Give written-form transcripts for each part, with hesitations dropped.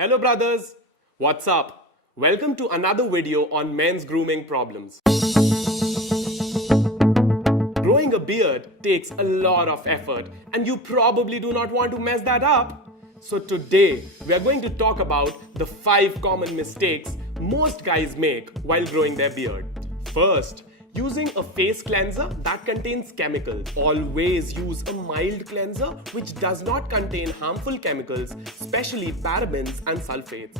Hello brothers, what's up? Welcome to another video on men's grooming problems. Growing a beard takes a lot of effort and you probably do not want to mess that up. So today we are going to talk about the 5 common mistakes most guys make while growing their beard. First, using a face cleanser that contains chemicals. Always use a mild cleanser which does not contain harmful chemicals, especially parabens and sulfates.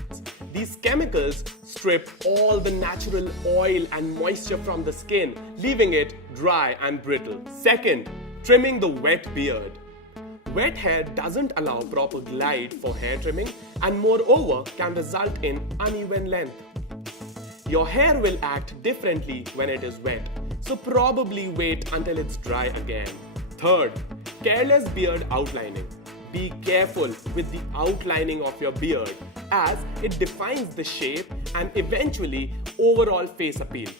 These chemicals strip all the natural oil and moisture from the skin, leaving it dry and brittle. Second, trimming the wet beard. Wet hair doesn't allow proper glide for hair trimming and moreover can result in uneven length. Your hair will act differently when it is wet, so probably wait until it's dry again. Third, careless beard outlining. Be careful with the outlining of your beard as it defines the shape and eventually overall face appeal.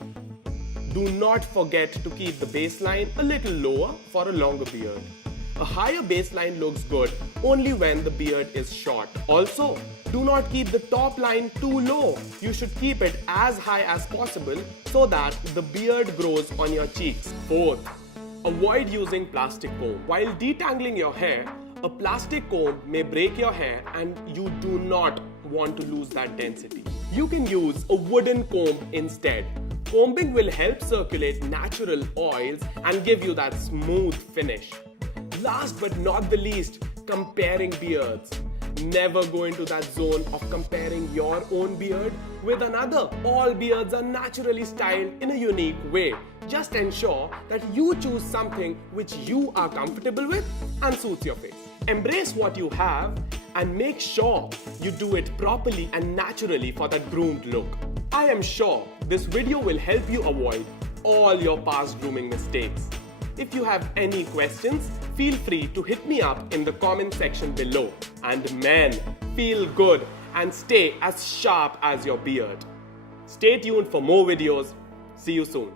Do not forget to keep the baseline a little lower for a longer beard. A higher baseline looks good only when the beard is short. Also, do not keep the top line too low. You should keep it as high as possible so that the beard grows on your cheeks. Fourth, avoid using plastic comb. While detangling your hair, a plastic comb may break your hair and you do not want to lose that density. You can use a wooden comb instead. Combing will help circulate natural oils and give you that smooth finish. Last but not the least, comparing beards. Never go into that zone of comparing your own beard with another. All beards are naturally styled in a unique way. Just ensure that you choose something which you are comfortable with and suits your face. Embrace what you have and make sure you do it properly and naturally for that groomed look. I am sure this video will help you avoid all your past grooming mistakes. If you have any questions, feel free to hit me up in the comment section below. And men, feel good and stay as sharp as your beard. Stay tuned for more videos. See you soon.